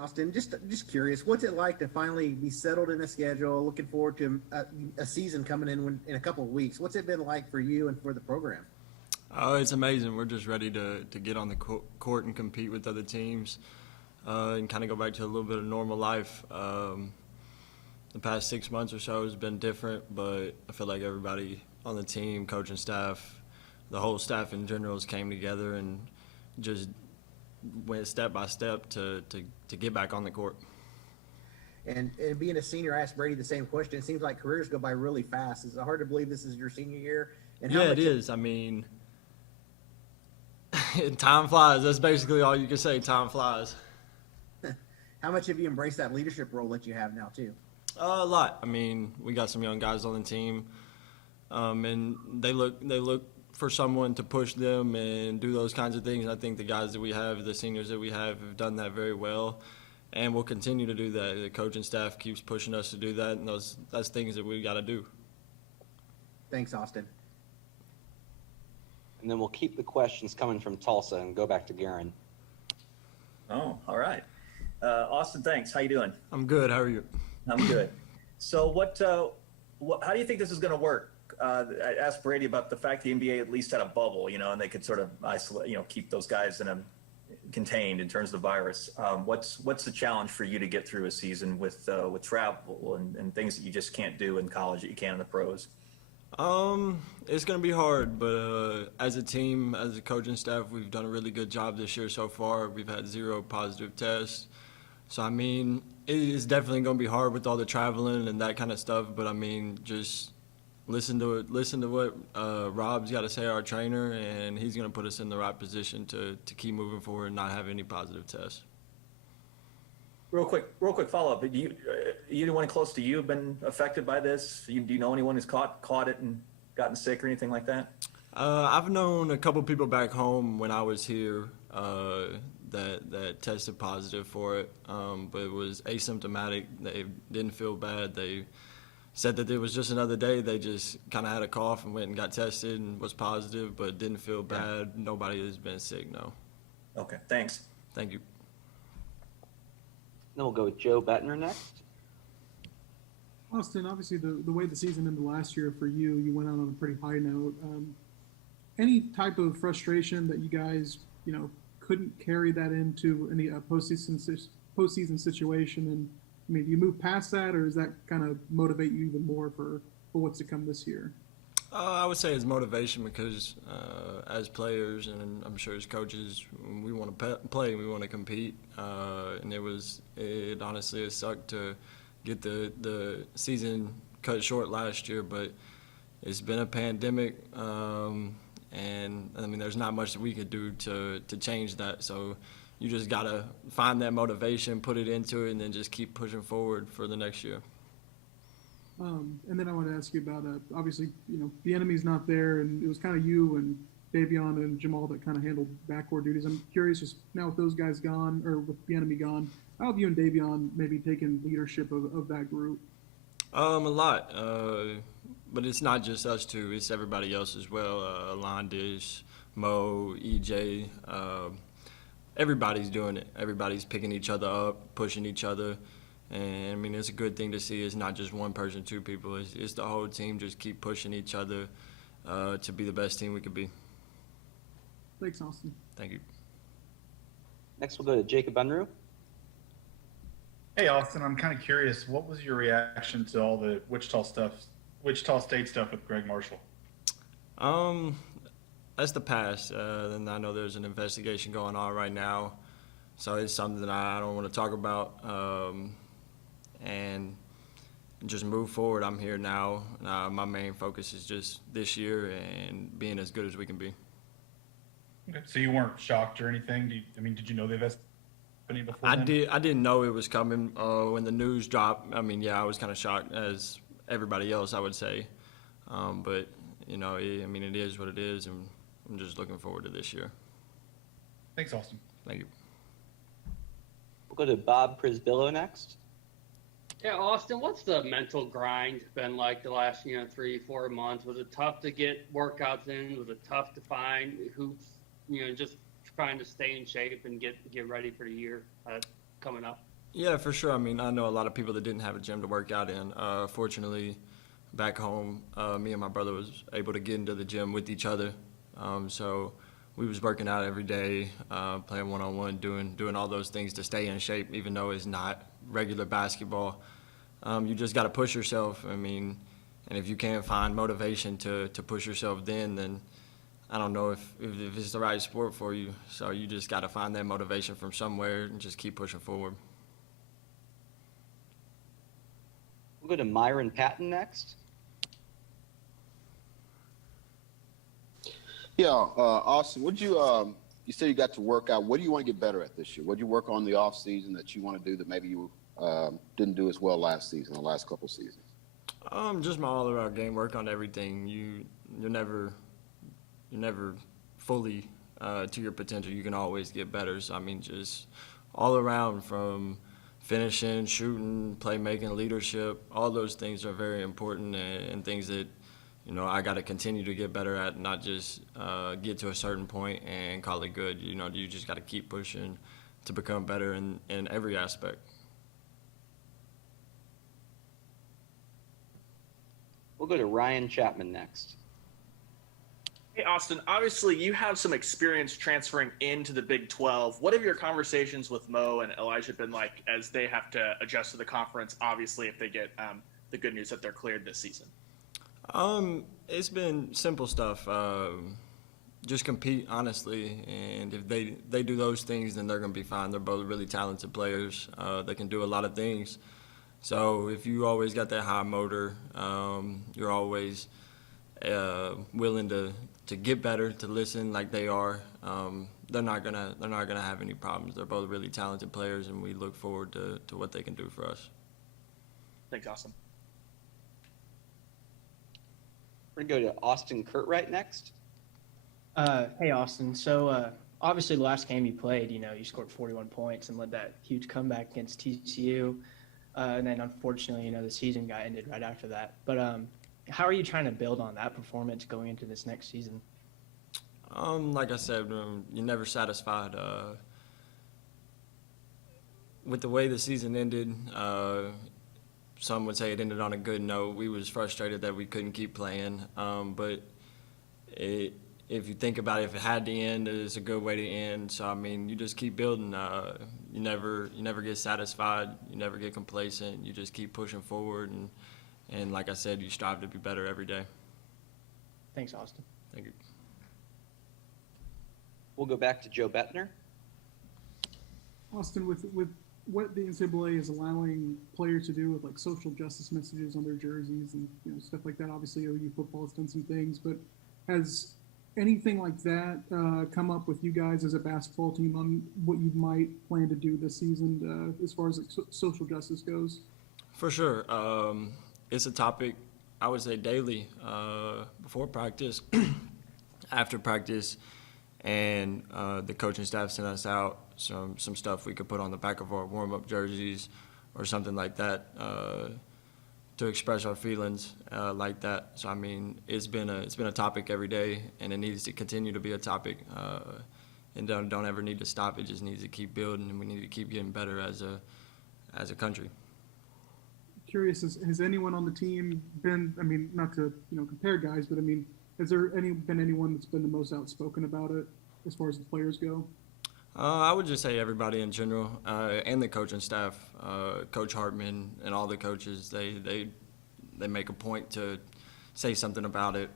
Austin, just curious, what's it like to finally be settled in a schedule? Looking forward to a season coming in a couple of weeks. What's it been like for you and for the program? Oh, it's amazing. We're just ready to get on the court and compete with other teams and kind of go back to a little bit of normal life. The past 6 months or so has been different, but I feel like everybody on the team, coaching staff, the whole staff in general has came together and just went step by step to get back on the court. And being a senior, I asked Brady the same question. It seems like careers go by really fast. Is it hard to believe this is your senior year? And Yeah, it is. I mean, time flies. That's basically all you can say. Time flies. How much have you embraced that leadership role that you have now too? A lot. I mean, we got some young guys on the team, and they look for someone to push them and do those kinds of things. I think the guys that we have, the seniors that we have done that very well, and we'll continue to do that. The coaching staff keeps pushing us to do that, and that's things that we got to do. Thanks, Austin. And then we'll keep the questions coming from Tulsa and go back to Garen. Oh, all right. Austin, thanks. How you doing? I'm good. How are you? I'm good. So how do you think this is going to work? I asked Brady about the fact the NBA at least had a bubble, and they could sort of isolate, keep those guys contained in terms of the virus. What's the challenge for you to get through a season with travel and things that you just can't do in college that you can in the pros? It's going to be hard, but as a team, as a coaching staff, we've done a really good job this year so far. We've had 0 positive tests. So, I mean, it is definitely going to be hard with all the traveling and that kind of stuff, but, I mean, just listen to what Rob's got to say, our trainer, and he's going to put us in the right position to keep moving forward and not have any positive tests. Real quick follow-up. Anyone close to you have been affected by this? Do you know anyone who's caught it and gotten sick or anything like that? I've known a couple people back home when I was here that tested positive for it, but it was asymptomatic. They didn't feel bad. They said that it was just another day. They just kind of had a cough and went and got tested and was positive, but didn't feel bad. Nobody has been sick, no. Okay, thanks. Thank you. Then we'll go with Joe Bettner next. Austin, obviously the way the season ended last year for you, you went out on a pretty high note. Any type of frustration that you guys, couldn't carry that into any postseason situation? And I mean, do you move past that, or does that kind of motivate you even more for what's to come this year? I would say it's motivation because as players and I'm sure as coaches, we want to play, we want to compete, and it honestly it sucked to get the season cut short last year, but it's been a pandemic, and I mean there's not much that we could do to change that. So you just gotta find that motivation, put it into it, and then just keep pushing forward for the next year. And then I want to ask you about, obviously, the enemy's not there, and it was kind of you and Davion and Jamal that kind of handled backcourt duties. I'm curious, just now with those guys gone, or with the enemy gone, how have you and Davion maybe taken leadership of that group? A lot, but it's not just us two, it's everybody else as well. Alondish, Mo, EJ, everybody's doing it. Everybody's picking each other up, pushing each other. And I mean, it's a good thing to see. It's not just one person, 2 people. It's the whole team just keep pushing each other to be the best team we could be. Thanks, Austin. Thank you. Next, we'll go to Jacob Unruh. Hey, Austin, I'm kind of curious. What was your reaction to all the Wichita State stuff with Greg Marshall? That's the past. And I know there's an investigation going on right now. So it's something that I don't want to talk about. And just move forward. I'm here now. My main focus is just this year and being as good as we can be. Okay. So you weren't shocked or anything? Did you know the investigation before then? I didn't know it was coming when the news dropped. I mean, yeah, I was kind of shocked as everybody else, I would say. But, it is what it is, and I'm just looking forward to this year. Thanks, Austin. Thank you. We'll go to Bob Prisbillo next. Yeah, Austin, what's the mental grind been like the last 3-4 months? Was it tough to get workouts in? Was it tough to find hoops? Just trying to stay in shape and get ready for the year coming up. Yeah, for sure. I mean, I know a lot of people that didn't have a gym to work out in. Fortunately, back home, me and my brother was able to get into the gym with each other. So we was working out every day, playing one-on-one, doing all those things to stay in shape, even though it's not regular basketball. You just got to push yourself. I mean, and if you can't find motivation to push yourself then I don't know if it's the right sport for you. So you just got to find that motivation from somewhere and just keep pushing forward. We'll go to Myron Patton next. Yeah, Austin, would you say you got to work out? What do you want to get better at this year? What do you work on in the off season that you want to do that maybe you didn't do as well last season, the last couple seasons? Just my all-around game, work on everything. You're never fully to your potential. You can always get better. So I mean, just all around from finishing, shooting, playmaking, leadership. All those things are very important and things that I got to continue to get better at, not just get to a certain point and call it good. You just got to keep pushing to become better in every aspect. We'll go to Ryan Chapman next. Hey, Austin, obviously you have some experience transferring into the Big 12. What have your conversations with Mo and Elijah been like as they have to adjust to the conference, obviously, if they get the good news that they're cleared this season? It's been simple stuff. Just compete, honestly, and if they do those things, then they're going to be fine. They're both really talented players. They can do a lot of things. So if you always got that high motor, you're always willing to get better, to listen like they are. They're not gonna have any problems. They're both really talented players, and we look forward to what they can do for us. Thanks, Austin. We're going to go to Austin Curtright next. Hey, Austin. So, obviously, the last game you played, you scored 41 points and led that huge comeback against TCU. And then, unfortunately, the season got ended right after that. But how are you trying to build on that performance going into this next season? Like I said, you're never satisfied. With the way the season ended, some would say it ended on a good note. We was frustrated that we couldn't keep playing, but if you think about it, if it had to end, it's a good way to end. So I mean, you just keep building. You never get satisfied. You never get complacent. You just keep pushing forward, and like I said, you strive to be better every day. Thanks, Austin. Thank you. We'll go back to Joe Bettner. Austin, with what the NCAA is allowing players to do with like social justice messages on their jerseys and stuff like that. Obviously, OU football has done some things, but has anything like that come up with you guys as a basketball team on what you might plan to do this season as far as like, social justice goes? For sure. It's a topic, I would say, daily, before practice, after practice, and the coaching staff sent us out some stuff we could put on the back of our warm-up jerseys or something like that to express our feelings like that. So, I mean, it's been a topic every day, and it needs to continue to be a topic. And don't ever need to stop. It just needs to keep building, and we need to keep getting better as a country. Curious, has anyone on the team been, I mean, not to compare guys, but I mean, has there been anyone that's been the most outspoken about it as far as the players go? I would just say everybody in general, and the coaching staff, Coach Hartman and all the coaches, they make a point to say something about it,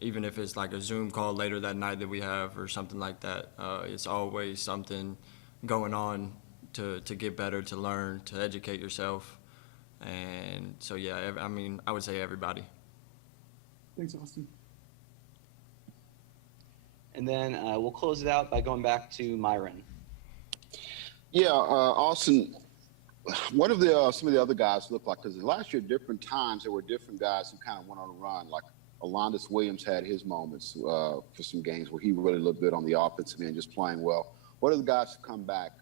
even if it's like a Zoom call later that night that we have or something like that. It's always something going on to get better, to learn, to educate yourself. And so, yeah, I mean, I would say everybody. Thanks, Austin. And then we'll close it out by going back to Myron. Yeah, Austin, what of some of the other guys look like? Because last year, different times, there were different guys who kind of went on a run. Like Alondis Williams had his moments for some games where he really looked good on the offensive end, just playing well. What are the guys who come back?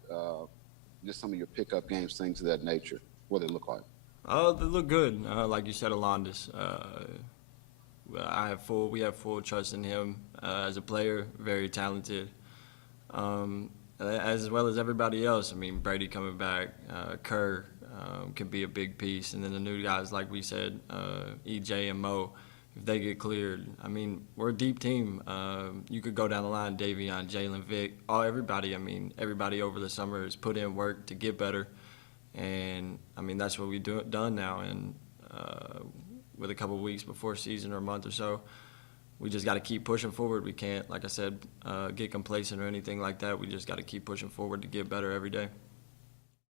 Just some of your pickup games, things of that nature. What do they look like? They look good. Like you said, Alondis. We have full trust in him as a player. Very talented. as well as everybody else. I mean, Brady coming back, Kerr could be a big piece, and then the new guys like we said, EJ and Mo. If they get cleared, I mean, we're a deep team. You could go down the line, Davion, Jalen, Vic, everybody. I mean, everybody over the summer has put in work to get better, and I mean that's what we've done now. And with a couple weeks before season or a month or so, we just got to keep pushing forward. We can't, like I said, get complacent or anything like that. We just got to keep pushing forward to get better every day.